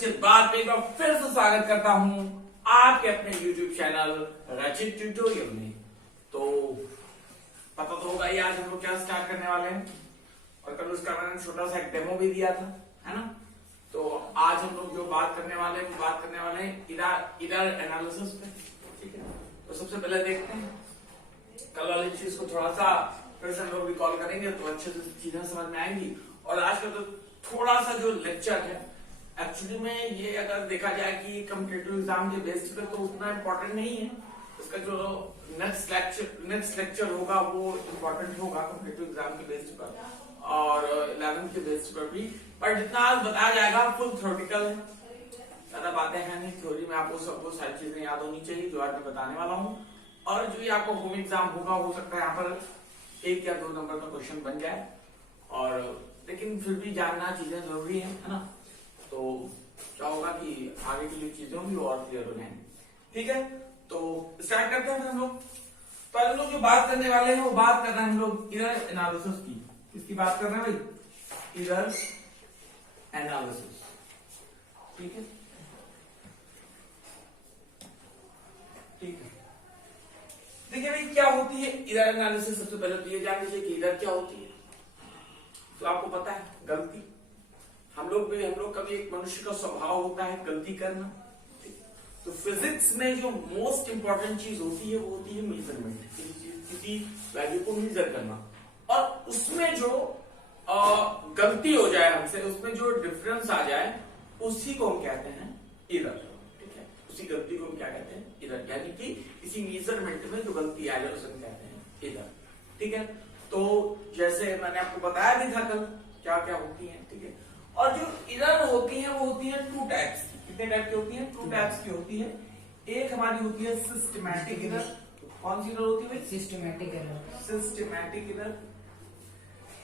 रचित बात पे एक बार फिर से स्वागत करता हूं आपके अपने YouTube चैनल रचित ट्यूटोरियल में। तो पता तो होगा ही आज हम लोग क्या स्टार्ट करने वाले हैं, और कल उसका मैंने छोटा सा एक डेमो भी दिया था, है ना। तो आज हम लोग जो बात करने वाले हैं इरर एनालिसिस पे, ठीक है। तो सबसे पहले देखते हैं, कल वाली चीज को थोड़ा सा फिर से हम लोग रिकॉल करेंगे तो अच्छे से चीजें समझ में आएंगी। और आज का तो थोड़ा सा जो लेक्चर है एक्चुअली में ये अगर देखा जाए कि कॉम्पिटिटिव एग्जाम के बेसिस पे तो उतना इम्पोर्टेंट नहीं है। इसका जो नेक्स्ट लेक्चर होगा वो इम्पोर्टेंट होगा कॉम्पिटिटिव एग्जाम के बेसिस पर और 11th के बेसिस पर भी। पर जितना आज बताया जाएगा फुल थ्योरेटिकल है, ज्यादा बातें हैं नहीं। थ्योरी में आपको सबको सारी चीजें याद होनी चाहिए जो आज मैं बताने वाला हूँ। और जो ये आपको होम एग्जाम होगा, हो सकता है यहाँ पर 1 या 2 नंबर का क्वेश्चन बन जाए, और लेकिन फिर भी जानना चीजें जरूरी है ना। तो क्या होगा कि आगे की जो चीजें होंगी वो और क्लियर हो जाएंगी, ठीक है। तो स्टार्ट करते हैं हम लोग। तो हम लोग जो बात करने वाले हैं वो बात कर रहे हैं हम लोग इरर एनालिसिस की। किसकी बात कर रहे हैं भाई? इरर एनालिसिस, ठीक है, ठीक है। देखिए भाई क्या होती है इरर एनालिसिस। सबसे पहले तो ये जान लीजिए कि इरर क्या होती है। तो आपको पता है गलती, हम लोग का भी एक मनुष्य का स्वभाव होता है गलती करना। तो फिजिक्स में जो मोस्ट इंपॉर्टेंट चीज होती है वो होती है मेजरमेंट, किसी वैल्यू को मेजर करना। और उसमें जो गलती हो जाए हमसे, उसमें जो डिफरेंस आ जाए, उसी को हम कहते हैं इरर, ठीक है। उसी गलती को हम क्या कहते हैं? इरर, यानी कि किसी मेजरमेंट में जो गलती आ जाए उसे हम कहते हैं इरर, ठीक है। तो जैसे मैंने आपको बताया भी था कल क्या क्या होती है, ठीक है। और जो इरर होती है वो होती है 2 टाइप्स की। कितने टाइप की होती है? 2 टाइप्स की होती है। एक हमारी होती है सिस्टमैटिक इरर। कौन सी इरर होती है भाई? Systematic error. Systematic error.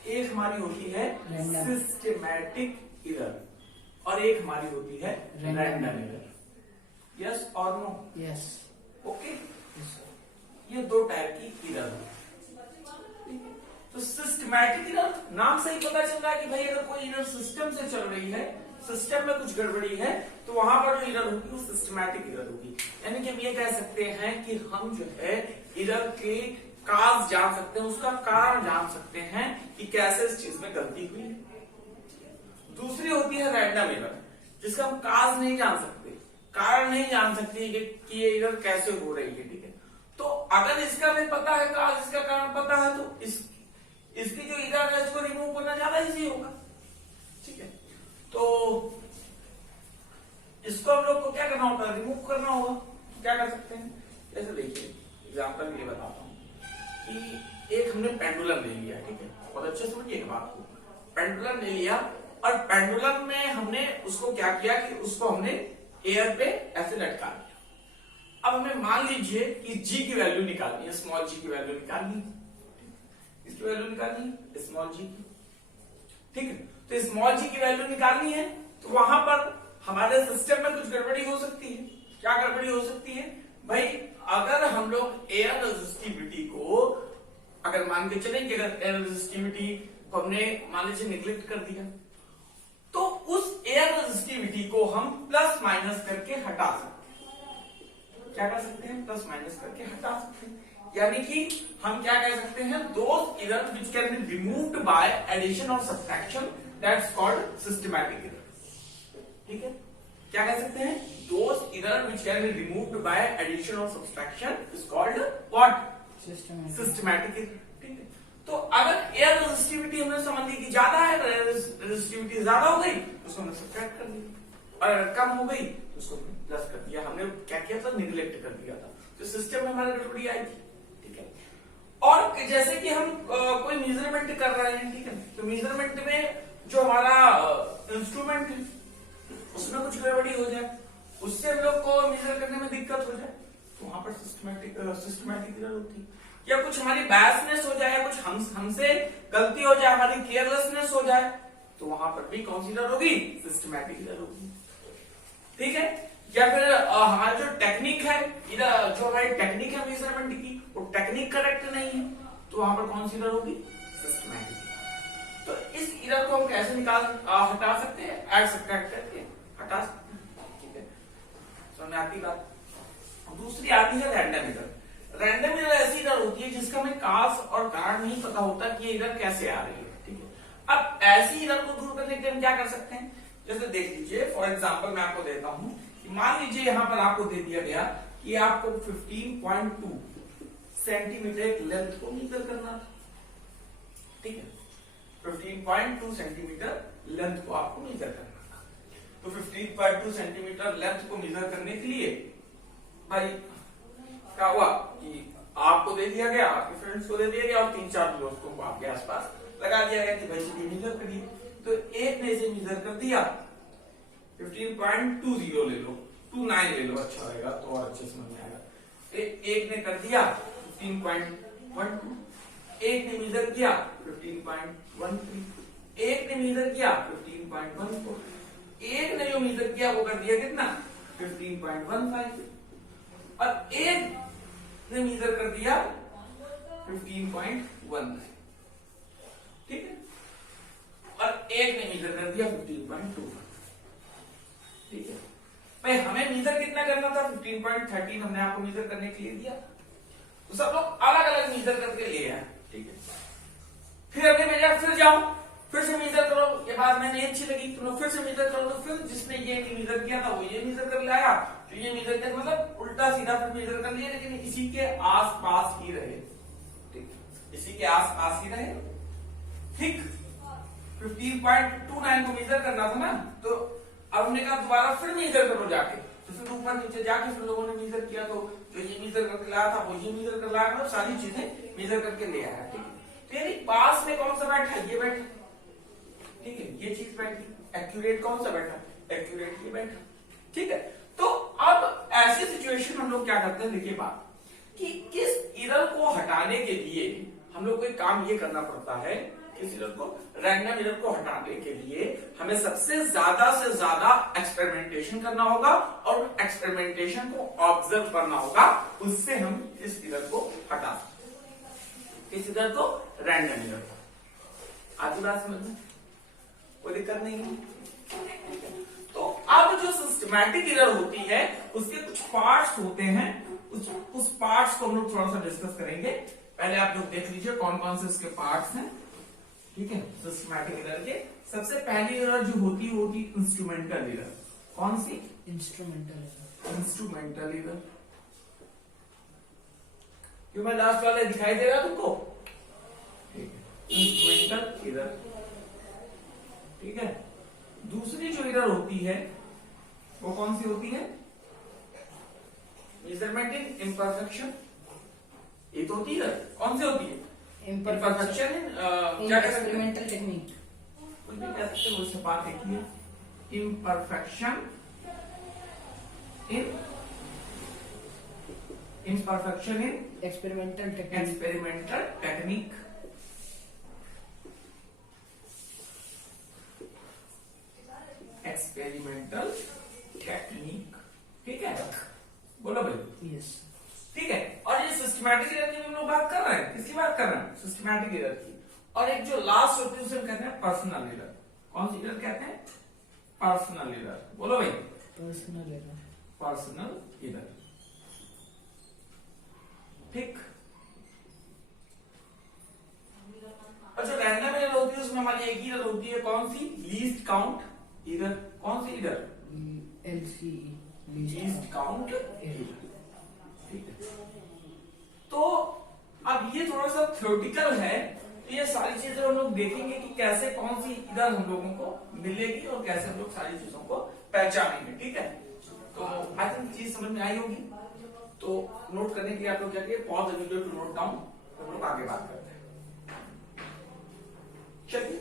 एक हमारी होती है सिस्टमैटिक इरर, और एक हमारी होती है रैंडम इरर। यस और नो? यस। ओके, ये 2 टाइप की इरर है। तो सिस्टमैटिक इरर, नाम से ही पता चल रहा है कि भाई अगर कोई इरर सिस्टम से चल रही है, सिस्टम में कुछ गड़बड़ी है, तो वहां पर जो इरर होगी वो सिस्टमैटिक इरर होगी। यानी कि हम ये कह सकते हैं कि हम जो है इरर के काज जान सकते हैं, उसका कारण जान सकते हैं कि कैसे इस चीज में गलती हुई है। दूसरी होती है रैंडम इरर, जिसका हम काज नहीं जान सकते, कारण नहीं जान सकते कि ये इरर कैसे हो रही है, ठीक है। तो अगर इसका भी पता है काज, इसका कारण पता है, तो इसकी जो इरर है इसको रिमूव करना ज्यादा इजी होगा, ठीक है। तो इसको हम लोग को क्या करना होता है? रिमूव करना होगा। क्या कर सकते हैं? जैसे देखिए एग्जाम्पल के लिए बताता हूं कि एक हमने पेंडुलम ले लिया, ठीक है। बहुत अच्छे से समझिए बात को। पेंडुलम ले लिया और पेंडुलम में हमने उसको क्या किया कि उसको हमने एयर पे ऐसे लटका दिया। अब हमें मान लीजिए कि जी की वैल्यू निकालनी है, स्मॉल जी की वैल्यू निकालनी है, इसकी वैल्यू निकालनी है स्मॉल जी की, ठीक है। तो स्मॉल जी की वैल्यू निकालनी है, तो वहां पर हमारे सिस्टम में कुछ गड़बड़ी हो सकती है। क्या गड़बड़ी हो सकती है भाई? अगर हम लोग एयर रेजिस्टिविटी को, अगर मान के चलें कि अगर एयर रेजिस्टिविटी को हमने मान लीजिए निग्लेक्ट कर दिया, तो उस एयर रेजिस्टिविटी को हम प्लस माइनस करके हटा सकते हैं। क्या कर सकते हैं? प्लस माइनस करके हटा सकते हैं। यानी कि हम क्या कह सकते हैं? Those error which can be removed by addition और subtraction, that's called systematic error, ठीक है। क्या कह सकते हैं? Those error which can be removed by addition और subtraction is called what? Systematic error, ठीक है। तो अगर एयर रेजिस्टिविटी हमने समझ ली कि ज्यादा है, रेजिस्टिविटी ज्यादा हो गई तो उसको हमने सब्ट्रैक्ट कर दिया, और अगर कम हो गई तो उसको प्लस कर दिया। हमने क्या किया था? निग्लेक्ट कर दिया था। तो सिस्टम में हमारी गड़बड़ी आई थी, ठीक है। और जैसे कि हम कोई मेजरमेंट कर रहे हैं, ठीक है। तो मेजरमेंट में जो हमारा इंस्ट्रूमेंट है उसमें कुछ गड़बड़ी हो जाए, उससे हम लोग को मेजर करने में दिक्कत हो जाए, तो वहां पर सिस्टमैटिक इरर होती है। या कुछ हमारी बायसनेस हो जाए, या कुछ हमसे गलती हो जाए, हमारी केयरलेसनेस हो जाए, तो वहां पर भी कौन सी इरर होगी? सिस्टमैटिक इरर होगी, ठीक है। या फिर हमारी जो टेक्निक है, जो हमारी टेक्निक है मेजरमेंट की, वो टेक्निक करेक्ट नहीं है, तो वहां पर कौन सी इरर होगी? सिस्टमैटिक। तो इस इरर को हम कैसे हटा सकते हैं? ऐड सब्ट्रैक्ट करके हटा सकते हैं। में आती बात। दूसरी आती है रैंडम एरर। रैंडम एरर ऐसी एरर होती है जिसका हमें काज और कारण नहीं पता होता कि ये एरर कैसे आ रही है, ठीक है। अब ऐसी एरर को दूर करने के लिए हम क्या कर सकते हैं, जैसे देख लीजिए फॉर एग्जांपल मैं आपको देता हूं कि मान लीजिए यहां पर आपको दे दिया गया कि आपको 15.2 सेंटीमीटर लेंथ को मीजर करना था, ठीक है। 15.2 सेंटीमीटर लेंथ को आपको मीजर करना था। तो 15.2 सेंटीमीटर लेंथ को मीजर करने के लिए भाई क्या हुआ कि आपको दे दिया गया, आपके फ्रेंड्स को दे दिया गया और 3-4 दोस्तों को आपके आसपास लगा दिया गया कि भाई चलिए मीजर करिए। तो एक ने इसे मीजर कर दिया 15.20 ले लो, 29 ले लो, अच्छा रहेगा तो और अच्छे समझ में आएगा। एक ने कर दिया 15.12, एक ने मीजर किया 15.13, एक ने मीजर किया 15.14, एक ने जो मीजर किया वो कर दिया कितना 15.15 और एक ने मीजर कर दिया 15.19, ठीक है। और एक ने मीजर कर दिया 15.2, ठीक है। भाई हमें मीजर कितना करना था 15.13 हमने आपको मीजर करने के लिए दिया, तो सब लोग अलग अलग मीजर करके ले आए, ठीक है। फिर अगले महीने फिर जाओ, फिर से मीजर करो, ये बात मैंने अच्छी लगी, तुम लोग फिर से मीजर करो, तो फिर जिसने ये मीजर किया था वो ये मीजर कर लाया, तो ये मीजर किया मतलब उल्टा सीधा फिर मीजर कर लिया, लेकिन इसी के आस पास ही रहे, ठीक, इसी के आस पास ही रहे, ठीक। 15.29 को मीजर करना था ना, तो अब हमने कहा दोबारा फिर मीजर करो जाके, तो फिर ऊपर नीचे जाके फिर लोगों ने मीजर किया, तो जो ये मीजर करके लाया था वो ये मीजर कर लाया, मतलब सारी चीजें मीजर करके ले आया, ठीक है। तो यानी पास में कौन सा बैठा, ये बैठा, ठीक है, ये चीज बैठी। एक्यूरेट कौन सा बैठा, एक्यूरेट ये बैठा, ठीक है। तो अब ऐसी सिचुएशन हम लोग क्या करते हैं, देखिए बात कि किस एरर को हटाने के लिए हम लोग को एक काम ये करना पड़ता है, किस एरर को, रैंडम एरर को हटाने के लिए हमें सबसे से ज्यादा एक्सपेरिमेंटेशन करना होगा और एक्सपेरिमेंटेशन को ऑब्जर्व करना होगा, उससे हम इस एरर को हटा सकते हैं। इस एरर को, रैंडम एरर को। आधी बात समझ में, कोई दिक्कत नहीं है। तो अब जो सिस्टमैटिक एरर होती है उसके कुछ पार्ट्स होते हैं, उस पार्ट्स को हम लोग थोड़ा सा डिस्कस करेंगे। पहले आप लोग देख लीजिए कौन कौन से इसके पार्ट्स हैं, ठीक है। सिस्टमैटिक एरर के सबसे पहली एरर जो होती है इंस्ट्रूमेंटल एरर। कौन सी, इंस्ट्रूमेंटल एरर। क्यों मैं लास्ट वाले दिखाई दे रहा तुमको, ठीक है, इंस्ट्रूमेंटल एरर, ठीक है। दूसरी जो एरर होती है वो कौन सी होती है, मेजरमेंट इन इम्परफेक्शन। ये तो होती है, कौन सी होती है, इम्परफेक्शन इन क्या कहते हैं, एक्सपेरिमेंटल टेक्निक, कुछ भी कह सकते हैं, उससे बात देखिए, imperfection in imperfection in experimental technique, experimental technique, ठीक है, बोलो भाई, यस, ठीक है। और ये सिस्टमैटिक एरर की हम लोग बात कर रहे हैं, किसकी बात कर रहे हैं, सिस्टमैटिक एरर की। और एक जो लास्ट होती है उसे हम कहते हैं पर्सनल एरर। कौन सी एरर कहते हैं, पर्सनल एरर, बोलो भाई, पर्सनल एरर, पर्सनल एरर, ठीक। और जो रैंडम एरर होती है उसमें हमारी एक ही एरर होती है, कौन सी, लीस्ट काउंट एरर। कौन सी error, LCE, least count error, ठीक है। तो अब ये थोड़ा सा थ्योरेटिकल है, तो ये सारी चीजें हम लोग देखेंगे कि कैसे कौन सी एरर हम लोगों को मिलेगी और कैसे हम लोग सारी चीजों को पहचानेंगे, ठीक है। तो आई थिंक चीज समझ में आई होगी। तो नोट करने के लिए आप लोग क्या करिए, pause the video to note down, हम लोग आगे बात करते हैं। चलिए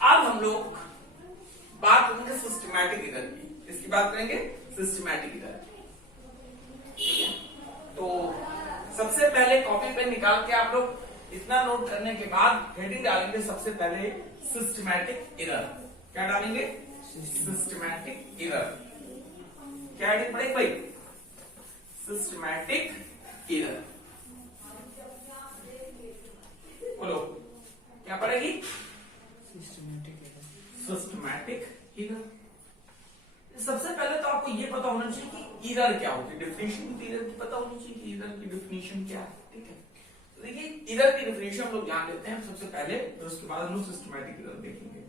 अब हम लोग बात करेंगे सिस्टमैटिक एरर की। इसकी बात करेंगे, सिस्टमैटिक एरर की। तो सबसे पहले कॉपी पेन निकाल के आप लोग इतना नोट करने के बाद हेडिंग डालेंगे, सबसे पहले सिस्टमैटिक एरर। क्या डालेंगे, सिस्टमैटिक एरर। क्या हेडिंग पड़ेगी भाई, सिस्टमैटिक एरर। बोलो क्या पड़ेगी, सिस्टमैटिक एरर। सबसे पहले तो आपको ये पता होना चाहिए कि एरर क्या होती है, डेफिनेशन भी एरर की पता होनी चाहिए कि एरर की डेफिनेशन क्या है। ठीक है, तो देखिए एरर की डेफिनेशन हम लोग जान लेते हैं सबसे पहले, तो उसके बाद हम लोग सिस्टमैटिक एरर देखेंगे।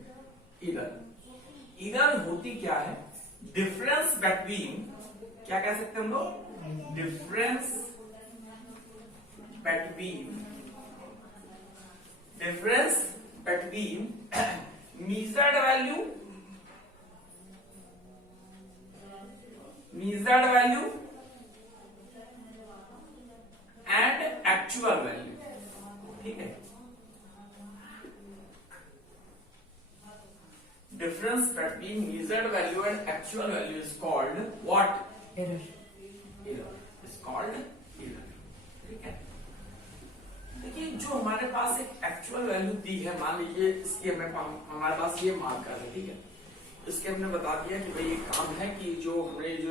एरर होती क्या है, डिफरेंस बिटवीन, क्या कह सकते हैं हम लोग, difference between measured value and actual value। ठीक है, difference between measured value and actual value is called what? Error is called error। ठीक है, देखिए जो हमारे पास एक एक्चुअल वैल्यू दी है, मान लीजिए इसकी हमारे पास ये मार्कर है। ठीक है, इसके हमने बता दिया कि भाई ये काम है कि जो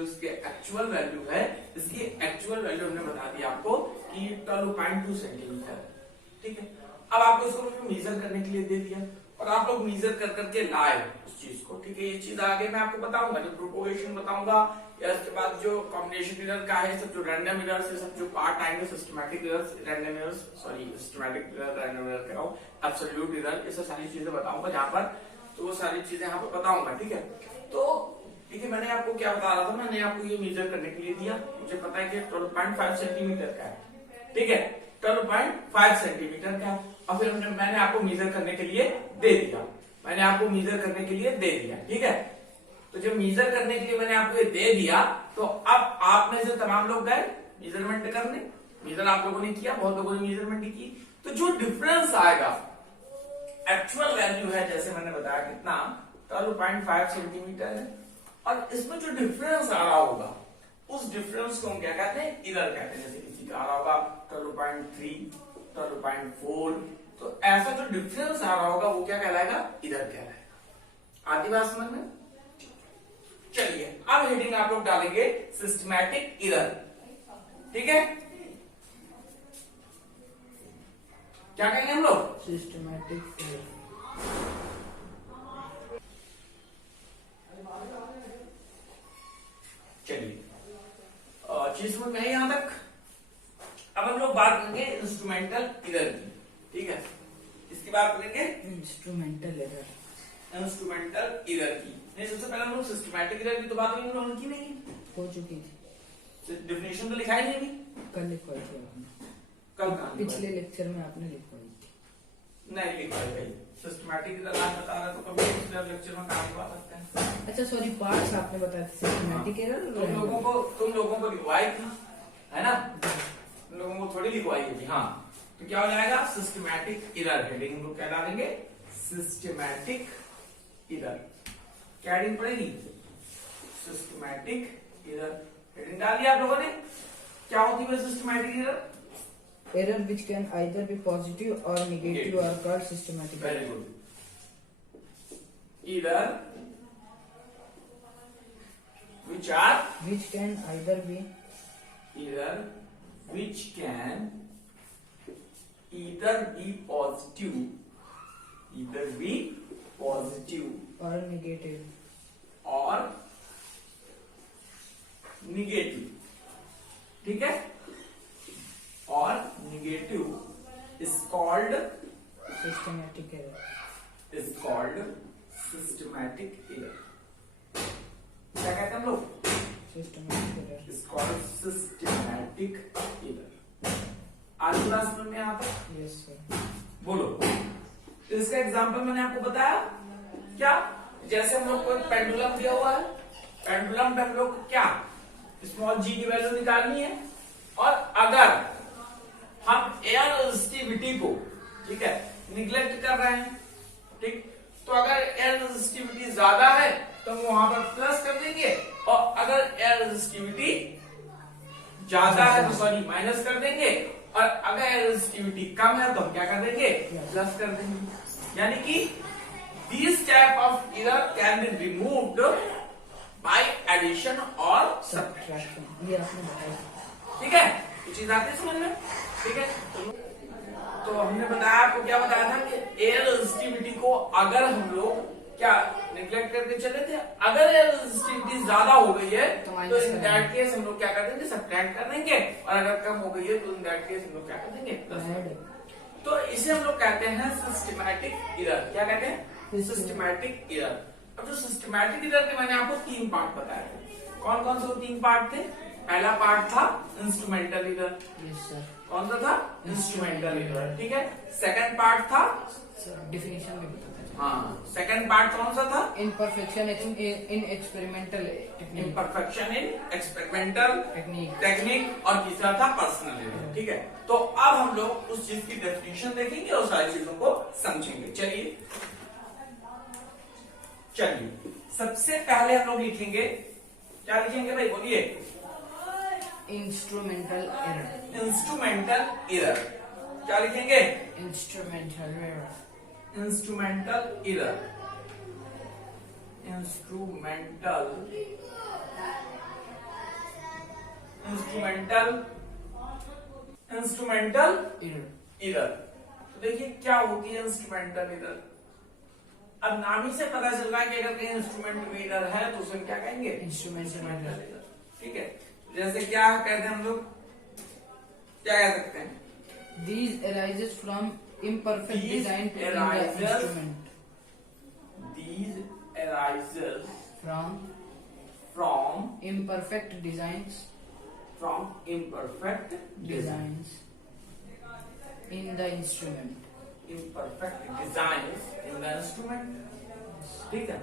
इसके एक्चुअल वैल्यू है, इसकी एक्चुअल वैल्यू हमने बता दिया आपको कि 12.2 सेंटीमीटर। ठीक है, अब आपको इसको मेजर करने के लिए दे दिया और आप लोग मेजर कर करके लाए उस चीज को। ठीक है, ये चीज आगे मैं आपको बताऊंगा, जो प्रोपोगेशन बताऊंगा या उसके बाद जो कॉम्बिनेशन एरर का है, सब जो रैंडम एरर से सब जो पार्ट आएंगे, systematic error, random error, sorry systematic error, random error कह रहा हूं, एब्सोल्यूट एरर, ये सब सारी चीजें बताऊंगा जहां पर, तो वो सारी चीजें यहाँ पर बताऊंगा। ठीक है, तो देखिए मैंने आपको क्या बता रहा था, मैंने आपको ये मेजर करने के लिए दिया, मुझे पता है कि 12.5 सेंटीमीटर का है। ठीक है, 12.5 सेंटीमीटर का, और फिर मैंने आपको मेजर करने के लिए दे दिया, मैंने आपको मेजर करने के लिए दे दिया। ठीक है, तो जब मेजर करने के लिए मैंने आपको ये दे दिया, तो अब आप में से तमाम लोग गए मेजरमेंट करने, मेजर आप लोगों ने किया, बहुत लोगों ने मेजरमेंट की, तो जो डिफरेंस आएगा, एक्चुअल वैल्यू है जैसे मैंने बताया कितना 12.5 सेंटीमीटर है, और इसमें जो डिफरेंस आ रहा होगा उस डिफरेंस को हम क्या कहते हैं, एरर कहते हैं। जैसे किसी का आ रहा होगा 12.3, 12.4, तो ऐसा जो डिफरेंस आ रहा होगा वो क्या कहलाएगा, एरर कहलाएगा। आती बात समझ में? चलिए अब हेडिंग आप लोग डालेंगे सिस्टमैटिक एरर। ठीक है, क्या कहेंगे हम लोग, सिस्टमैटिक एरर। चलिए चीज समझ में आई यहां तक। अब हम लोग बात करेंगे इंस्ट्रूमेंटल एरर की। ठीक है, इसकी बात करेंगे इंस्ट्रूमेंटल एरर, इंस्ट्रूमेंटल एरर की। नहीं, सबसे पहले हम लोग सिस्टमैटिक एरर की तो बात करेंगे, उनकी नहीं हो चुकी थी, डेफिनेशन तो लिखा ही नहीं अभी, कल लिखवाई थी आपने, कल कहां पिछले लेक्चर में आपने लिखवाई थी। नहीं लिखवाई भाई, सिस्टमैटिक एरर आप बता रहे तो कभी पिछले लेक्चर में काम करवा सकते हैं। अच्छा सॉरी, पार्ट्स आपने बताया था, सिस्टमैटिक एरर तुम लोगों को लिखवाई थी, है ना, तुम लोगों को थोड़ी लिखवाई थी। हाँ, तो क्या हो जाएगा, सिस्टमैटिक एरर। हेडिंग को क्या डालेंगे, सिस्टमैटिक एरर। क्या हेडिंग पड़ेगी, सिस्टमैटिक एरर। हेडिंग डाल दिया आप लोगों ने। क्या होती है systematic error, error which can either be positive or negative are called systematic error. Very good. Error which can either be positive or negative. ठीक है, और negative is called systematic error. क्या कहते हैं हम लोग, systematic error is called systematic error। आज class में यहाँ पर yes sir, बोलो। तो इसका एग्जांपल मैंने आपको बताया क्या, जैसे हम लोग को पेंडुलम दिया हुआ है, पेंडुलम पे हम लोग को क्या स्मॉल जी की वैल्यू निकालनी है, और अगर हम एयर रेजिस्टिविटी को, ठीक है, निग्लेक्ट कर रहे हैं, ठीक, तो अगर एयर रेजिस्टिविटी ज्यादा है तो हम वहां पर प्लस कर देंगे, और अगर एयर रेजिस्टिविटी ज्यादा है तो सॉरी माइनस कर देंगे, और अगर एयर रेजिस्टिविटी कम है तो हम क्या कर देंगे, प्लस कर देंगे। यानी कि this type of error can be removed by addition और सब्ट्रैक्शन। ये आपने बताया, ठीक है, ये चीज आती है समझ में। ठीक है, तो हमने बताया, आपको क्या बताया था कि एयर रेजिस्टिविटी को अगर हम लोग क्या निग्लेक्ट करके चले थे। अगर रेजिस्टिविटी ज्यादा हो गई है तो तो इन दैट केस हम लोग क्या कर देंगे, सब्ट्रैक्ट कर देंगे, और अगर कम हो गई है तो इन दैट केस हम लोग क्या कर देंगे, प्लस। तो इसे हम लोग कहते हैं सिस्टमैटिक एरर। क्या कहते हैं, सिस्टमैटिक एरर। अब जो सिस्टमैटिक एरर के मैंने आपको 3 पार्ट बताए थे, कौन कौन से वो 3 पार्ट थे। पहला पार्ट था इंस्ट्रूमेंटल एरर। Yes sir. कौन सा था, इंस्ट्रूमेंटल एरर, ठीक है। सेकंड पार्ट था, डिफिनेशन में बताते हैं। हाँ, सेकंड पार्ट कौन सा था, imperfection in experimental technique. Imperfection in experimental technique. Technique, और तीसरा था पर्सनल एरर, ठीक है। तो अब हम लोग उस चीज की डेफिनेशन देखेंगे और सारी चीजों को समझेंगे। चलिए सबसे पहले हम लोग लिखेंगे, क्या लिखेंगे भाई, बोलिए। Instrumental error. Instrumental error. क्या लिखेंगे, instrumental error. Instrumental error. Instrumental error. Error. तो देखिए क्या होती है इंस्ट्रूमेंटल एरर। अब नाम ही से पता चल रहा है कि अगर कहीं इंस्ट्रूमेंट में एरर है तो उसे क्या कहेंगे, इंस्ट्रूमेंटल एरर, ठीक है। जैसे क्या कहते हैं हम लोग, क्या कह सकते हैं, These arises from imperfect These design in the arises instrument. These arises From from imperfect designs imperfect design. in the instrument. Imperfect designs in the instrument, ठीक है।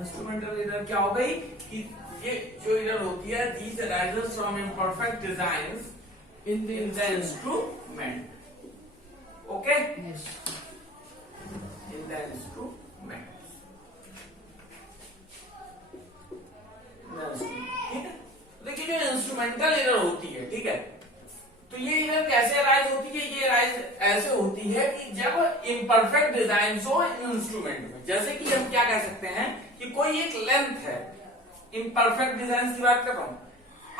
इंस्ट्रूमेंटल एरर क्या हो गई कि ये जो एरर होती है, these arises from imperfect designs In the in the instrument. Okay? Yes. In the instrument. ठीक है। देखिए जो इंस्ट्रूमेंटल एरर होती है, ठीक है, तो ये एरर कैसे अराइज होती है, ये अराइज ऐसे होती है कि जब इम्परफेक्ट डिजाइन हो इंस्ट्रूमेंट में। जैसे कि हम क्या कह सकते हैं कि कोई एक लेंथ है, इम्परफेक्ट डिजाइन की बात कर रहा हूं।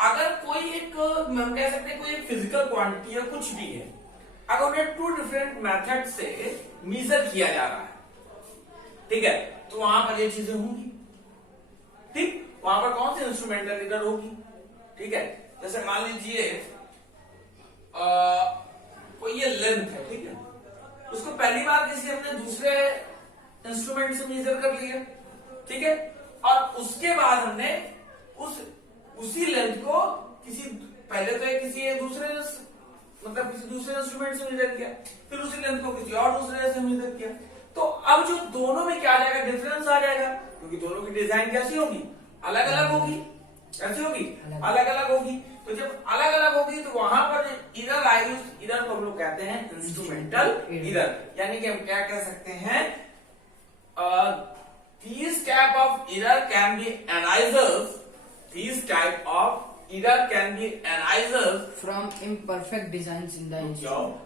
अगर कोई एक, हम कह सकते हैं कोई एक फिजिकल क्वांटिटी है, कुछ भी है, अगर उन्हें 2 डिफरेंट मेथड से मेजर किया जा रहा है, ठीक है, तो वहां पर ये चीजें होंगी, ठीक। वहां पर कौन सी इंस्ट्रूमेंटल एरर होगी, ठीक है। जैसे मान लीजिए कोई ये लेंथ है, ठीक है, उसको पहली बार किसी हमने दूसरे इंस्ट्रूमेंट से मेजर कर लिया, ठीक है, और उसके बाद हमने उसी लेंथ को किसी पहले तो किसी दूसरे किसी दूसरे इंस्ट्रूमेंट से मेजर किया, फिर उसी लेंथ को किसी और दूसरे से मेजर किया। तो अब जो दोनों में क्या आ जाएगा, डिफरेंस आ जाएगा, क्योंकि दोनों की डिजाइन कैसी होगी, अलग अलग होगी। कैसी होगी, अलग अलग होगी। तो जब अलग अलग होगी तो वहां पर एरर आएगी, उस एरर को हम लोग कहते हैं इंस्ट्रूमेंटल एरर। यानी कि हम क्या कह सकते हैं, these type of error can be arisers. These type of error can be arisers From imperfect designs in the instrument.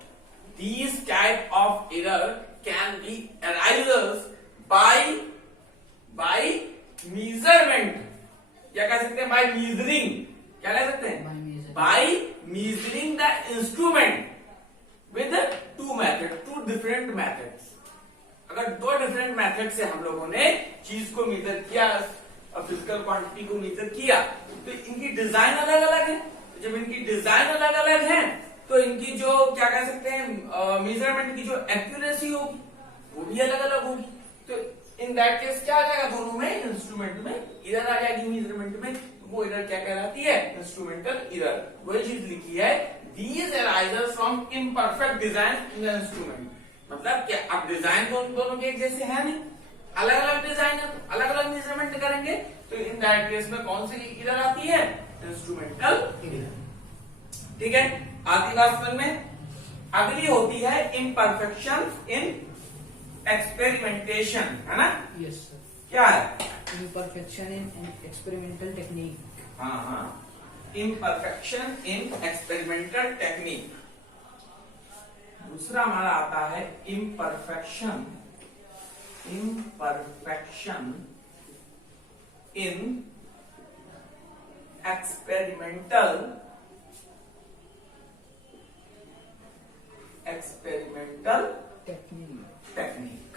These type of error can be arisers by measurement. क्या कह सकते हैं, by measuring. क्या कह सकते हैं, by measuring the instrument with 2 different methods. अगर 2 different method से हम लोगों ने चीज को मेजर किया, फिजिकल क्वांटिटी को मेजर किया, तो इनकी डिजाइन अलग अलग है। तो जब इनकी डिजाइन अलग अलग है तो इनकी जो क्या कह सकते हैं मेजरमेंट की जो एक्यूरेसी होगी वो भी अलग अलग होगी। तो इन दैट केस क्या आ जाएगा, दोनों में इंस्ट्रूमेंट में एरर आ जाएगी, मेजरमेंट में। वो एरर क्या कहलाती है, इंस्ट्रूमेंटल एरर। वही चीज लिखी है, these arises from imperfect design in the instrument. मतलब क्या, अब डिजाइन तो उन दोनों के एक जैसे है नहीं, अलग अलग डिजाइन है, अलग अलग मेजरमेंट करेंगे, तो इन दैट केस में कौन सी एरर आती है, इंस्ट्रूमेंटल एरर। ठीक है, आती बात समझ में। अगली होती है इम्परफेक्शन इन एक्सपेरिमेंटेशन, है ना। Yes sir. क्या है, इम्परफेक्शन इन एक्सपेरिमेंटल टेक्निक। हाँ, इम्परफेक्शन इन एक्सपेरिमेंटल टेक्निक। दूसरा हमारा आता है imperfection in experimental technique.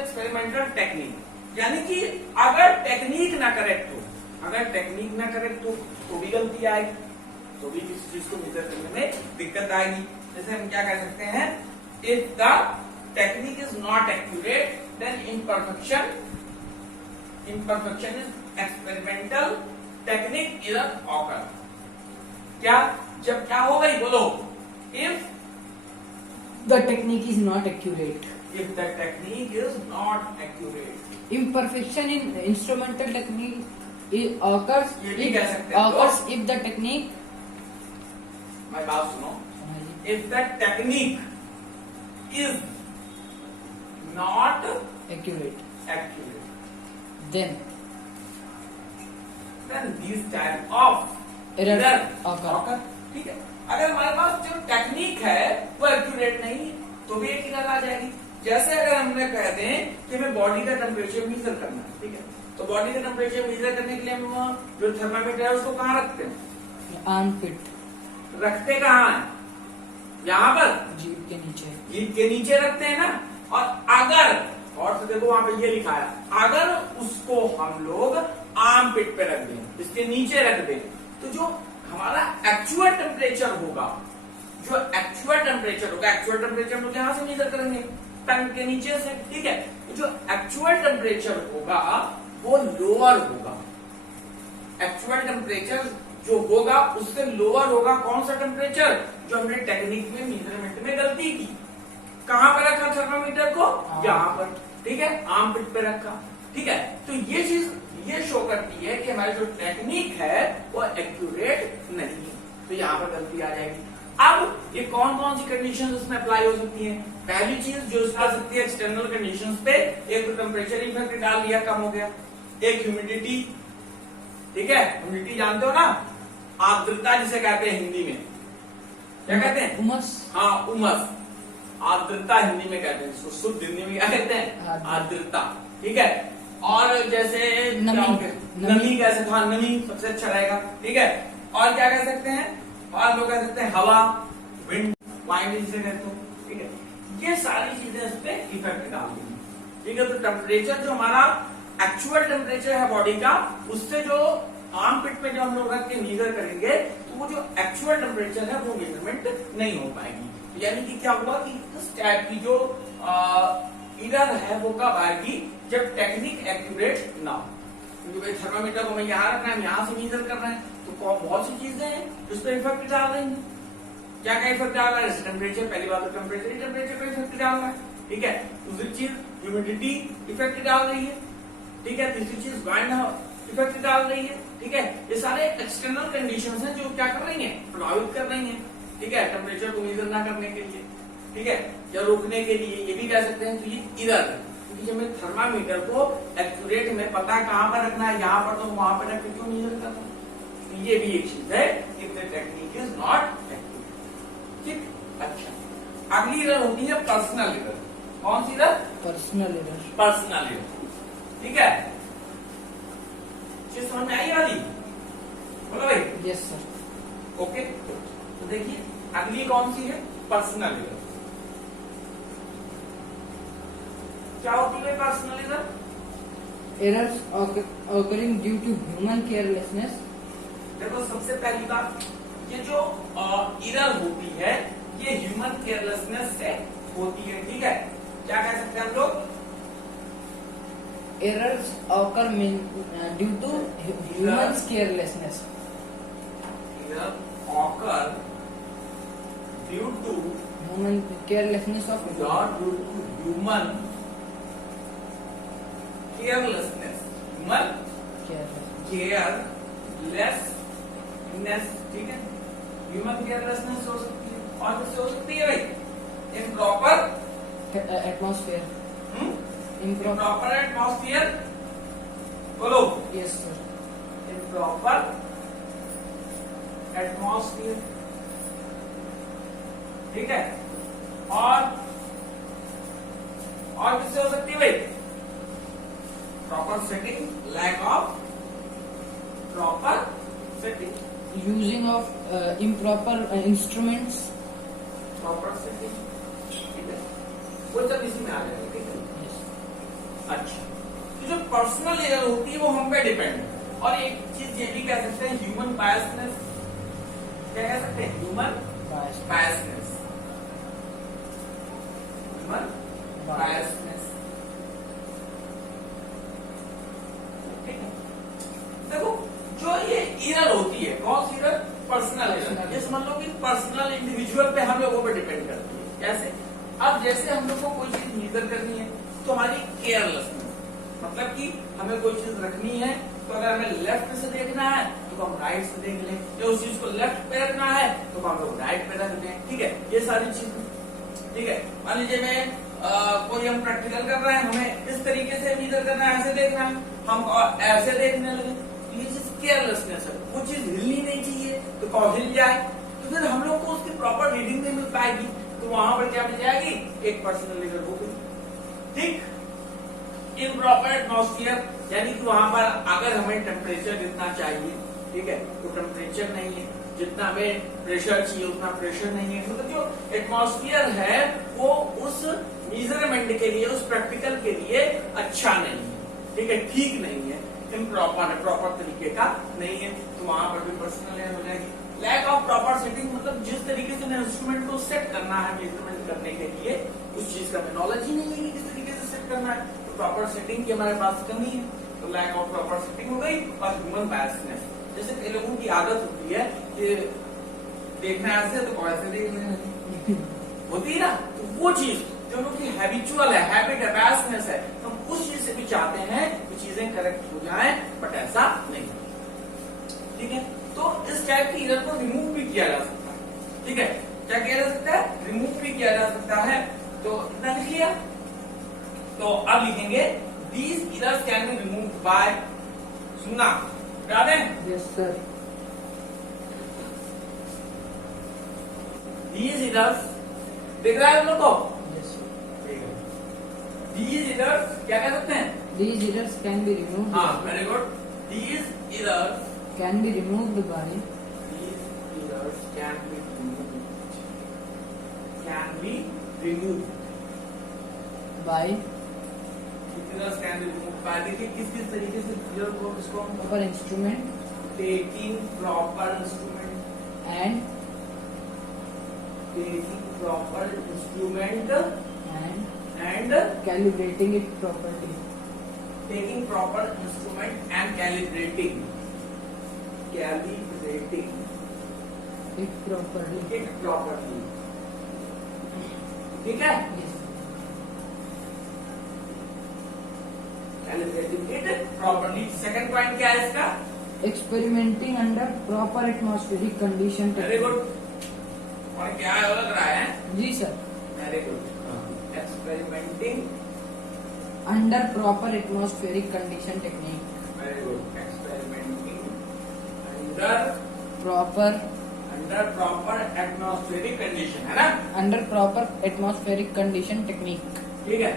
Experimental technique, यानी कि अगर टेक्निक ना करेक्ट हो, अगर टेक्निक ना करेक्ट हो तो भी गलती आएगी, तो भी किसी चीज को मेजर करने में दिक्कत आएगी। जैसे हम क्या कह सकते हैं, if the technique is not accurate then imperfection is experimental technique error occur. क्या, जब क्या हो गई बोलो, if The technique is not accurate. if the technique is not accurate, Imperfection in instrumental technique occurs ये भी कह सकते हैं if the technique. मैं बात सुनो, if the technique is not Accurate. accurate, Then these type of Error occur। occur। ठीक है, अगर हमारे पास जो टेक्निक है वो एक्यूरेट नहीं है तो भी एक एरर आ जाएगी। जैसे अगर हमने कह दें कि हमें बॉडी का टेम्परेचर मेजर करना है, ठीक है, तो बॉडी का टेम्परेचर मेजर करने के लिए हम जो थर्मामीटर है उसको कहाँ रखते हैं, armpit, रखते कहाँ है, यहाँ पर जीभ के नीचे। जीभ के नीचे रखते हैं ना। और अगर, और तो देखो वहां पे ये लिखा है, अगर उसको हम लोग आर्म पिट पे रख दें, इसके नीचे रख दें, तो जो हमारा एक्चुअल टेम्परेचर होगा, जो एक्चुअल टेम्परेचर होगा, एक्चुअल टेम्परेचर हम लोग यहाँ से मेजर करेंगे टंग के नीचे से, ठीक है, तो जो एक्चुअल टेम्परेचर होगा वो लोअर होगा। एक्चुअल टेम्परेचर जो होगा उससे लोअर होगा कौन सा टेम्परेचर, जो हमने टेक्निक में मेजरमेंट में गलती की। कहां पर रखा थर्मामीटर को, यहाँ पर, ठीक है, आर्म पिट पे रखा, ठीक है। तो ये चीज ये शो करती है कि हमारी जो टेक्निक है वो एक्यूरेट नहीं है, तो यहाँ पर गलती आ जाएगी। अब ये कौन कौन सी कंडीशंस उसमें अप्लाई हो सकती हैं। पहली चीज जो आ सकती है एक्सटर्नल कंडीशंस पे, एक तो टेम्परेचर इफेक्ट डाल दिया, कम हो गया, एक ह्यूमिडिटी, ठीक है, ह्यूमिडिटी जानते हो ना, आर्द्रता जिसे कहते हैं हिंदी में, क्या कहते हैं, उमस। हाँ उमस, आर्द्रता हिंदी में कहते हैं इसको, शुद्ध हिंदी में क्या कहते हैं, आर्द्रता, ठीक है। और जैसे नमी कह सकते हैं, नमी सबसे अच्छा रहेगा, ठीक है। और क्या कह सकते हैं, और हम लोग कह सकते हैं हवा, विंड, वाइंड जिसे कहते हो, ठीक है। ये सारी चीजें इस पे इफेक्ट डाल देंगी, ठीक है। तो टेम्परेचर जो हमारा एक्चुअल टेम्परेचर है बॉडी का, उससे जो आर्म पिट में जो हम लोग रख के मेजर करेंगे तो वो जो एक्चुअल टेम्परेचर है वो मेजरमेंट नहीं हो पाएगी। यानी कि क्या हुआ कि इस टाइप की जो एरर है वो कब आएगी, जब टेक्निक एक्यूरेट ना हो। क्योंकि भाई थर्मामीटर को हमें यहाँ रखना है, यहाँ से मेजर कर रहे हैं, तो बहुत सी चीजें हैं जिस पर इफेक्ट डाल रही हैं। क्या क्या इफेक्ट डाल रहा है, टेम्परेचर, पहली बात तो टेम्परेचर पे इफेक्ट डाल रहा है, ठीक है। दूसरी चीज ह्यूमिडिटी इफेक्ट डाल रही है, ठीक है। तीसरी चीज वाइंड इफेक्ट डाल रही है, ठीक है। ये सारे एक्सटर्नल कंडीशंस हैं जो क्या कर रही हैं, प्रभावित कर रही हैं, ठीक है, टेम्परेचर को मेजर ना करने के लिए, ठीक है, या रोकने के लिए, ये भी कह सकते हैं। तो ये एरर है, क्योंकि जब मैं थर्मामीटर को एक्यूरेट में पता कहाँ पर रखना है, यहाँ पर, तो वहां पर रख के क्यों मेजर करता हूँ। तो ये भी एक चीज है, if the technique is not accurate, ठीक। अच्छा, अगली एरर होती है पर्सनल एरर। कौन सी error, personal error. Personal error, ठीक है। चीज समझ में आई वाली, बोलो भाई। Yes sir. ओके, तो देखिए अगली कौन सी है, पर्सनल एरर। क्या होती है personal error, Errors occurring due to human carelessness। देखो सबसे पहली बात, ये जो एरर होती है ये ह्यूमन केयरलेसनेस से होती है, ठीक है। क्या कह सकते हैं हम लोग, Errors occur due to human carelessness। Error occur due to Human carelessness of human carelessness, human carelessness, ठीक है। ह्यूमन केयरलेसनेस हो सकती है, और किससे हो सकती है भाई, इम्प्रॉपर atmosphere। इम्प्रॉपर एटमॉस्फेयर, बोलो। Yes sir। इम्प्रॉपर एटमॉस्फेयर, ठीक है। और किससे हो सकती है भाई, proper setting, lack of proper setting, Using of improper instruments। Proper setting, ठीक है। वो सब इसी में आ जाएगा, ठीक है। Yes। अच्छा, तो जो पर्सनल एरर होती है वो हम पे डिपेंड है। और एक चीज ये भी कह सकते हैं ह्यूमन बायसनेस, क्या कह सकते हैं? Human biasness, human biasness. ठीक है, देखो जो ये एरर होती है, कौन सी एरर? Personal error. ये समझ लो कि पर्सनल इंडिविजुअल पे हम लोगों पे डिपेंड करती है। कैसे? अब जैसे हम लोग को कोई चीज मेजर करनी है तो हमारी केयरलेसनेस, मतलब कि हमें कोई चीज रखनी है तो अगर हमें लेफ्ट से देखना है तो हम राइट से देख लें, या उस चीज को लेफ्ट पे रखना है तो हम लोग राइट पे रख लें। ठीक है, ये सारी चीजें। ठीक है, मान लीजिए मैं कोई हम प्रैक्टिकल कर रहे हैं, हमें इस तरीके से मेजर करना है, ऐसे देखना है, हम ऐसे देखने लगे, ये चीज केयरलेसनेस है। वो चीज हिलनी नहीं चाहिए तो कौन हिल जाए, तो फिर हम लोग को उसकी प्रॉपर रीडिंग नहीं मिल पाएगी, तो वहां पर क्या मिल जाएगी? एक पर्सनल एरर हो गई। ठीक, इम्प्रॉपर एटमॉस्फेयर, यानी कि वहां पर अगर हमें टेम्परेचर जितना चाहिए, ठीक है, तो टेम्परेचर नहीं है, जितना हमें प्रेशर चाहिए उतना प्रेशर नहीं है, मतलब जो एटमॉस्फेयर है वो उस मेजरमेंट के लिए, उस प्रैक्टिकल के लिए अच्छा नहीं है। ठीक है, ठीक नहीं है, इम्प्रॉपर है, प्रॉपर तरीके का नहीं है, तो वहां पर भी पर्सनल एरर हो जाएगी। लैक ऑफ प्रॉपर सेटिंग, मतलब जिस तरीके से इंस्ट्रूमेंट को सेट करना है मेजरमेंट करने के लिए, उस चीज का हमें नॉलेज ही नहीं है कि किस तरीके से सेट करना है, तो प्रॉपर सेटिंग की हमारे पास कमी है, तो लैक ऑफ प्रॉपर सेटिंग हो गई। और ह्यूमन बायसनेस, जैसे कई लोगों की आदत होती है कि देखना ऐसे तो ऐसे देखने होती है ना, तो वो चीज जो लोग की हैबिचुअल है, हैबिट है, बायसनेस है, तो हम उस चीज से भी चाहते हैं कि चीजें करेक्ट हो जाएं, बट ऐसा नहीं। ठीक है, तो इस टाइप की एरर को रिमूव भी किया जा सकता है। ठीक है, क्या किया जा सकता है? रिमूव भी किया जा सकता है। तो इतना लिख लिया, तो अब लिखेंगे these errors can be removed bye, सुनना याद है? Yes sir. दीज एरर्स, दिख रहा है हम लोग को? Yes sir. दीज एरर्स क्या कह सकते हैं? These errors can be removed. हाँ, very good. These errors Can be removed by. These errors can be removed. Can be removed. By Errors can be removed by, देखिए किस किस तरीके से error को इसको हम proper instrument taking proper instrument, and taking proper instrument and calibrating it properly. taking proper instrument and calibrating It properly. it properly. ठीक है? Yes. Calibrating it properly. Second point क्या है इसका? Experimenting under proper atmospheric condition. Very good. और क्या है लग रहा है? जी sir. Very good. Experimenting Under proper atmospheric condition technique. Very good. Experimenting under Proper atmospheric condition, है ना? under proper atmospheric condition technique. ठीक है,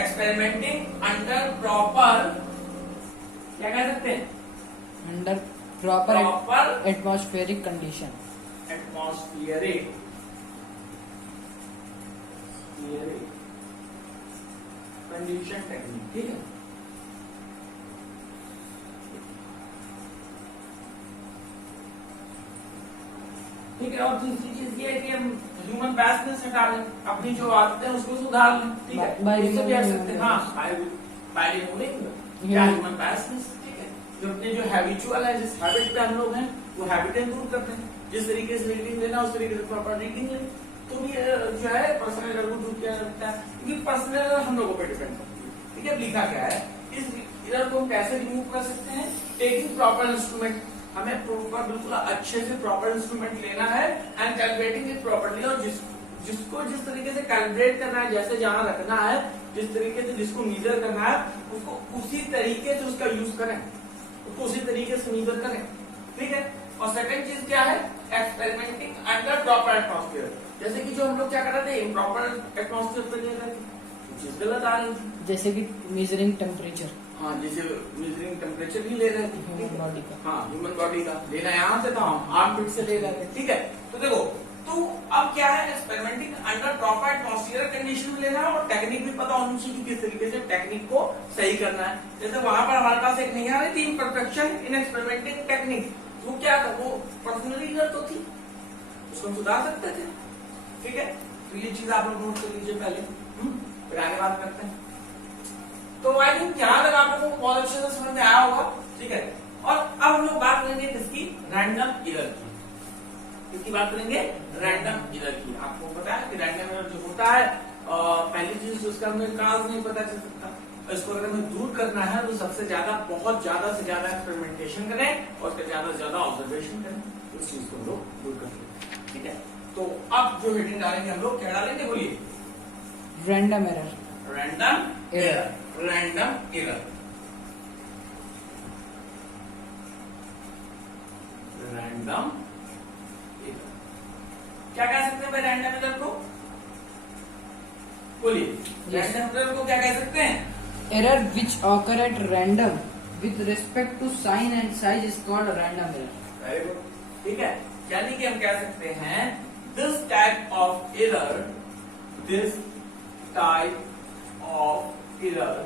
एक्सपेरिमेंटिंग अंडर प्रॉपर, क्या कह सकते हैं? Under proper proper atmospheric condition. Atmospheric condition technique. ठीक है, ठीक है। और दूसरी चीज ये है कि हम ह्यूमन बायसनेस हटा लें, अपनी जो आदतें हैं उसको सुधार लें। ठीक है, By इससे भी आ removing सकते हैं। हाँ, बाय रिमूविंग क्या ह्यूमन बायसनेस। ठीक है, जो अपने जो हैबिचुअल है, जिस हैबिट पे हम लोग हैं, वो हैबिटें दूर करते हैं। जिस तरीके से रीडिंग लेना उस तरीके से प्रॉपर रीडिंग लें, तो भी जो है पर्सनल एरर को दूर किया जा सकता है, क्योंकि पर्सनल एरर हम लोगों पर डिपेंड करती है। ठीक है, लिखा क्या है? इस एरर को हम कैसे रिमूव कर सकते हैं? टेकिंग प्रॉपर इंस्ट्रूमेंट, हमें प्रॉपर बिल्कुल अच्छे से प्रॉपर इंस्ट्रूमेंट लेना है एंड कैलकुलेटिंग इट प्रॉपर्ली, और जिसको जिस तरीके से कैलकुलेट करना है, जैसे जहां रखना है, जिस तरीके से जिसको मेजर करना है, उसको उसी तरीके से उसका यूज करें, उसको उसी तरीके से मेजर करें। ठीक है, और सेकंड चीज क्या है? एक्सपेरिमेंटिंग अंडर प्रॉपर एटमॉस्फेयर, जैसे कि जो हम लोग क्या कर रहे थे, इम्प्रॉपर एटमॉस्फेयर पे ले रहे थे, चीज गलत आ रही थी। जैसे कि measuring temperature. हाँ, जैसे मेजरिंग टेम्परेचर भी ले रहे थे Human body का. हाँ, ह्यूमन बॉडी का लेना यहाँ से था, हम आर्म पिट से ले रहे थे। ठीक है, तो देखो तो अब क्या है, experimenting under proper atmosphere condition में लेना है और टेक्निक भी पता होनी चाहिए कि किस तरीके से टेक्निक को सही करना है। जैसे वहां पर हमारे पास एक नहीं आ रही थी इम्परफेक्शन इन एक्सपेरिमेंटिंग टेक्निक, वो क्या था, वो पर्सनली एरर तो थी, उसको हम सुधार सकते थे। ठीक है, तो ये चीज आप लोग नोट कर लीजिए पहले, फिर आगे बात करते हैं। तो आई थिंक यहाँ तक आप लोगों को बहुत अच्छे से समझ में आया होगा। ठीक है, और अब हम लोग बात करेंगे किसकी, रैंडम एरर की। किसकी बात करेंगे, रैंडम एरर की। आपको पता है कि रैंडम एरर जो होता है, पहली चीज उसका हमें काज नहीं पता चल सकता, इसको अगर हमें दूर करना है तो सबसे ज्यादा, बहुत ज्यादा से ज्यादा एक्सपेरिमेंटेशन करें और उसके ज्यादा से ज्यादा ऑब्जर्वेशन करें, उस चीज को हम लोग दूर कर सकते। ठीक है, तो अब जो हेडिंग डालेंगे हम लोग, क्या डालेंगे बोलिए, random error, random error, random error, random error. क्या कह सकते हैं भाई रैंडम एरर को, बोलिए, रैंडम एरर को क्या कह सकते हैं, error which occur at random with respect to sign and size is called random error. Very good. ठीक है, यानी कि हम कह सकते हैं this type of error, this type of error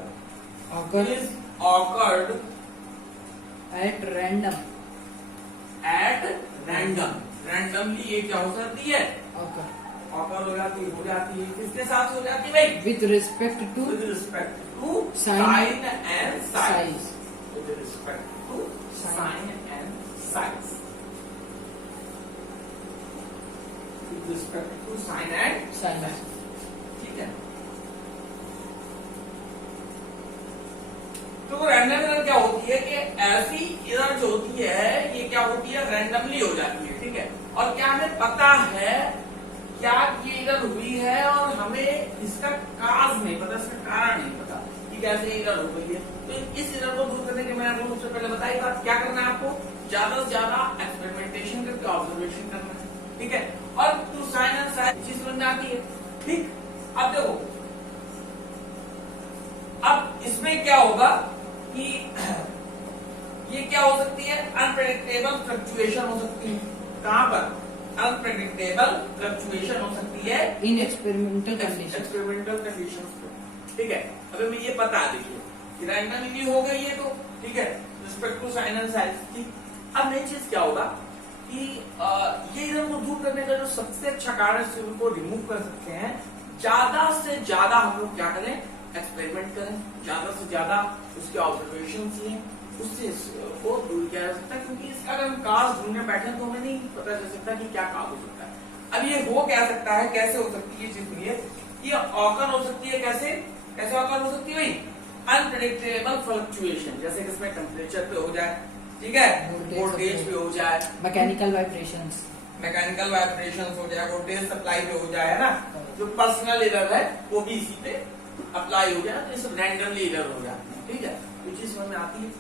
occur is occurred at random, at random, randomly ये क्या हो सकती है, ऑकर occur हो जाती है, किसके साथ हो जाती है भाई, with respect to with respect to Sign sign and size, size, with respect to sign and size, with respect to sign and size. ठीक है। तो रैंडम एरर क्या होती है कि ऐसी एरर जो होती है ये क्या होती है, रैंडमली हो जाती है। ठीक है, और क्या हमें पता है क्या ये एरर हुई है और हमें इसका काज नहीं पता, इसका कारण नहीं पता कि कैसे एरर हो गई है। तो इस एरर को दूर करने के मैंने आपको सबसे पहले बताई था क्या करना है, आपको ज्यादा से ज्यादा एक्सपेरिमेंटेशन करके ऑब्जर्वेशन करना है। ठीक है, और टू साइन एंड साइज चीज बन जाती है। ठीक, अब देखो, अब इसमें क्या होगा कि ये क्या हो सकती है, अनप्रेडिक्टेबल फ्लक्चुएशन हो सकती है। कहां पर, अनप्रेडिक्टेबल फ्लक्चुएशन हो सकती है in experimental condition, experimental conditions पे। ठीक है, अगर मैं ये पता देखिए कि रैंडमली हो गई है, तो ठीक है, respect to sign and size. ठीक, अब नई चीज क्या होगा कि ये एरर को दूर करने का जो सबसे अच्छा कारण है, उनको रिमूव कर सकते हैं। ज्यादा से ज्यादा हम लोग क्या करें, एक्सपेरिमेंट करें, ज्यादा से ज्यादा उसके ऑब्जर्वेशन लें, उससे को दूर किया जा सकता है। क्योंकि इसका अगर हम काज ढूंढने बैठे तो हमें नहीं पता चल सकता कि क्या काज हो सकता है। अब ये हो क्या सकता है, कैसे हो सकती है चीज, सुनिए, ये ऑकर हो सकती है, कैसे कैसे ऑकर हो सकती है भाई, अनप्रेडिक्टेबल फ्लक्चुएशन, जैसे कि इसमें टेम्परेचर पे हो जाए, ठीक है, वोल्टेज पे हो जाए, मैकेनिकल वाइब्रेशंस, मैकेनिकल वाइब्रेशन हो जाए, वोल्टेज सप्लाई पे हो जाए, है ना, जो पर्सनल एरर है वो भी इसी पे अप्लाई हो जाए, तो ये सब रैंडमली एरर हो जाती है। ठीक है, ये चीज समझ में आती है।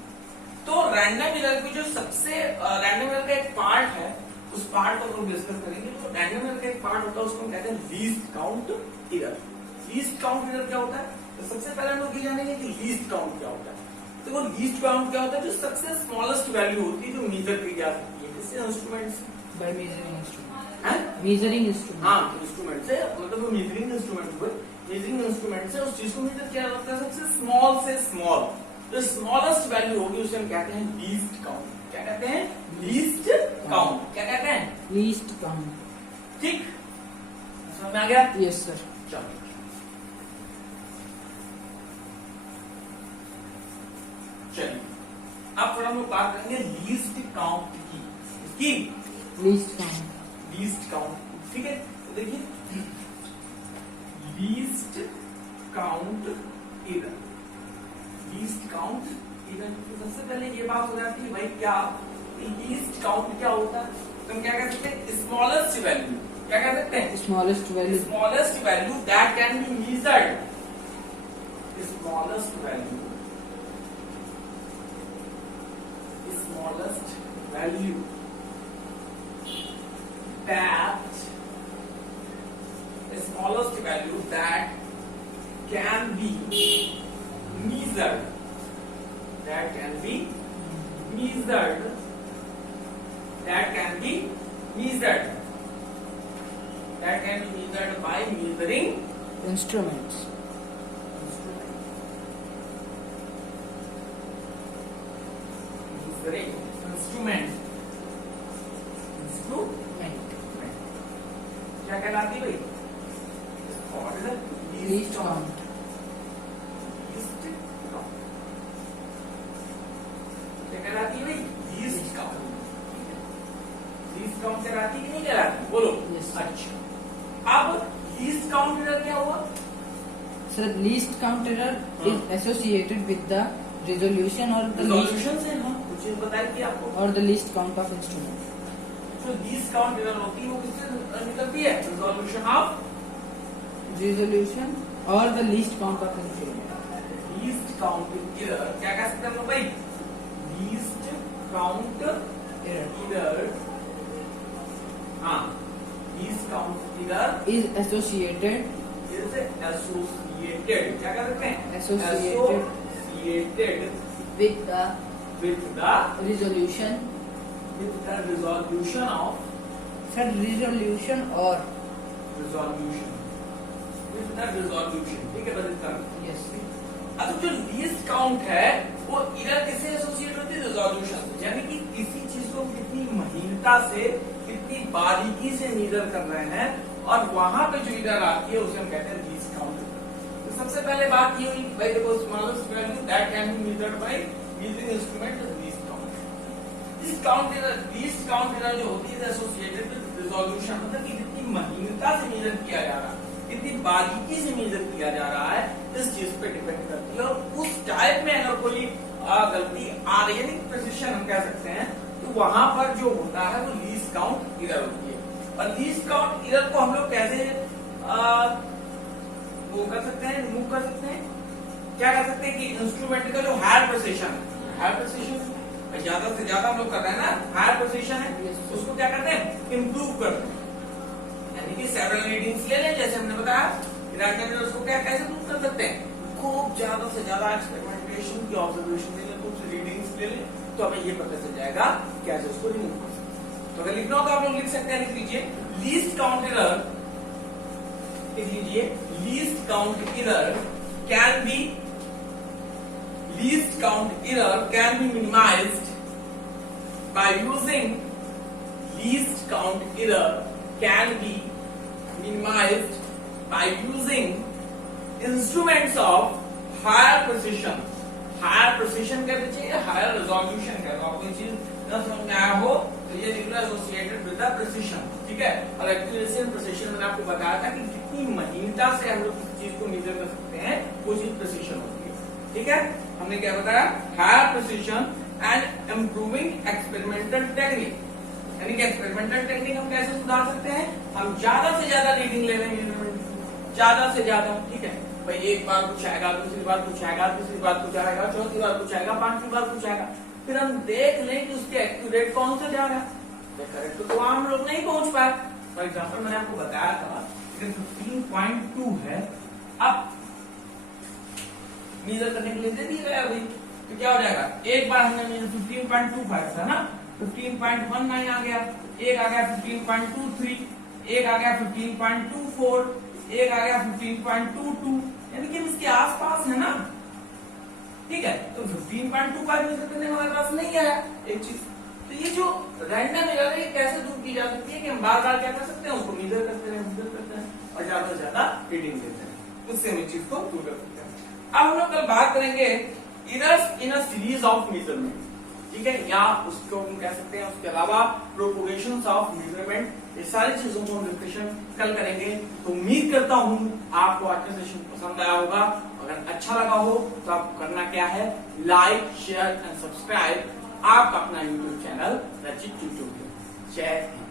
तो रैंडम एरर की जो सबसे रैंडम एरर का एक पार्ट है, उस पार्ट को हम डिस्कस करेंगे। तो रैंडम एरर का एक पार्ट होता है, उसको हम कहते हैं least count error. Least count error क्या होता है, तो सबसे पहले हम लोग ये जानेंगे कि लीस्ट काउंट क्या होता है। तो वो लीस्ट काउंट क्या होता है, जो सबसे स्मॉलेस्ट वैल्यू होती है, जो मेजर की जा सकती है, किससे, इंस्ट्रूमेंट से, बाय मेजरिंग इंस्ट्रूमेंट, है मेजरिंग इंस्ट्रूमेंट, हाँ, इंस्ट्रूमेंट से, मतलब वो मेजरिंग इंस्ट्रूमेंट हुए, मेजरिंग इंस्ट्रूमेंट से उस चीज को मेजर किया जाता है, सबसे स्मॉल से स्मॉल, जो स्मॉलेस्ट वैल्यू होगी उसे हम कहते हैं लीस्ट काउंट। क्या कहते हैं, लीस्ट काउंट। क्या कहते हैं, लीस्ट काउंट। ठीक, समझ में आ गया, यस सर। चलो चलिए, अब थोड़ा हम लोग बात करेंगे लीस्ट काउंट की, इसकी लीस्ट काउंट, लीस्ट काउंट। ठीक है, तो देखिए least count error, least count error. तो सबसे पहले ये बात हो जाती है भाई, क्या लीस्ट काउंट क्या होता है, तो हम क्या कह सकते हैं, स्मॉलेस्ट वैल्यू। क्या कह सकते हैं, smallest value, smallest value that can be measured, smallest value, smallest value that, smallest value that can be measured, that can be measured, that can be measured, that can be measured by measuring instruments. measuring instrument क्या कहलाती भाई? Least count. क्या कहलाती है भाई? Least count. Least count कहलाती कि नहीं कहलाती? बोलो। Yes. अच्छा, अब लीस्ट काउंट एरर क्या हुआ? Sir, least count error is associated with the resolution or the least resolution से हाँ कुछ चीज बताई थी आपको। or the least count of instrument. जो लीस्ट काउंट एरर होती है वो किससे निकलती है? Resolution of Resolution or the least count of instrument. Least count error क्या कह सकते हैं हम लोग भाई? Least count error. हाँ, least count error Is associated associated क्या कह सकते हैं? Associated associated with the with the resolution. Resolution of Sir, resolution or resolution with the resolution. ठीक है, बस इतना। yes. अब जो लीस्ट काउंट है वो एरर किससे एसोसिएट होती है? रिजोल्यूशन से। यानी कि किसी चीज को कितनी महीनता से कितनी बारीकी से मेजर कर रहे हैं और वहां पे जो एरर आती है उसे हम कहते हैं लीस्ट काउंट। तो सबसे पहले बात ये हुई भाई देखो smallest value that can be measured by using instrument least count. Least count error जो होती है एसोसिएटेड विद रिजोल्यूशन, मतलब कि कितनी महीनता से मेजर किया जा रहा है, कितनी बारीकी से मेजर किया जा रहा है, इस चीज पे डिपेंड करती है। और उस टाइप में अगर कोई गलती आ रही है, प्रिसिशन हम कह सकते हैं, तो वहां पर जो होता है वो लीस्ट काउंट एरर होती है। और लीस्ट काउंट एरर को हम लोग कैसे वो कर सकते हैं, रिमूव कर सकते हैं? क्या कर सकते हैं कि इंस्ट्रूमेंट का जो हायर प्रिसिशन ज्यादा से ज्यादा हम लोग कर रहे हैं ना, हायर प्रिसिशन है, उसको क्या करते हैं? इम्प्रूव करते हैं। यानी कि सेवरल रीडिंग्स ले लें, जैसे हमने बताया उसको क्या कैसे प्रूव कर सकते हैं? खूब ज्यादा से ज्यादा एक्सपेरिमेंटेशन की ऑब्जर्वेशन ले लें, कुछ रीडिंग्स ले लें, तो हमें ये पता चल जाएगा कैसे उसको रिमूव कर सकते हैं। तो अगर लिखना हो तो आप लोग लिख सकते हैं, लिख लीजिए लीस्ट काउंट एरर, लिख लीजिए least count error can B minimised by using least count error can be minimized by using instruments of higher precision कह दीजिए, higher resolution कह दो। आपको चीज न समझ में आया हो तो ये लिख लो एसोसिएटेड विद द प्रिसिशन। ठीक है, और एक्यूरेसी एंड प्रिसिशन मैंने आपको बताया था कि कितनी महीनता से हम लोग किसी चीज को मेजर कर सकते हैं, वो चीज प्रिसिशन होती है। ठीक है, हमने क्या बताया? Higher precision and improving experimental technique. यानी कि एक्सपेरिमेंटल टेक्निक हम कैसे सुधार सकते हैं? हम ज्यादा से ज्यादा रीडिंग ले लेंगे, ज्यादा से ज्यादा। ठीक है भाई, एक बार कुछ आएगा, दूसरी बार कुछ आएगा, तीसरी बार कुछ आएगा, चौथी बार कुछ आएगा, पांचवी बार कुछ आएगा, फिर हम देख लें कि उसके एक्यूरेट कौन सा जा रहा है। करेक्ट तो हम लोग नहीं पहुंच पाए। फॉर एग्जाम्पल मैंने आपको बताया था 15.2 है, अब मेजर करने के लिए दे दिया गया अभी, तो क्या हो जाएगा? एक बार हमने 15.25 था ना, 15.19 आ गया, एक आ गया 15.23, एक आ गया 15.24, एक आ गया 15.22, यानी कि इसके आसपास है ना। ठीक है, तो 15.25 मेजर करने हमारे पास नहीं आया एक चीज। तो ये जो रैंडम एरर है कैसे दूर की जा सकती है कि हम बार बार क्या कर सकते हैं, उसको मेजर करते हैं और ज्यादा से ज्यादा रीडिंग देते हैं, उससे हम इस चीज को दूर कर सकते हैं। अब हम लोग कल बात करेंगे errors in a series of measurement. ठीक है, या उसको हम कह सकते हैं उसके अलावा प्रोपोगेशंस ऑफ मेजरमेंट, ये सारी चीजों को हम डिस्कशन कल करेंगे। तो उम्मीद करता हूं आपको आज का सेशन पसंद आया होगा। अगर अच्छा लगा हो तो आपको करना क्या है? लाइक, शेयर एंड सब्सक्राइब आपका अपना यूट्यूब चैनल रचित ट्यूटोरियल। जय हिंद।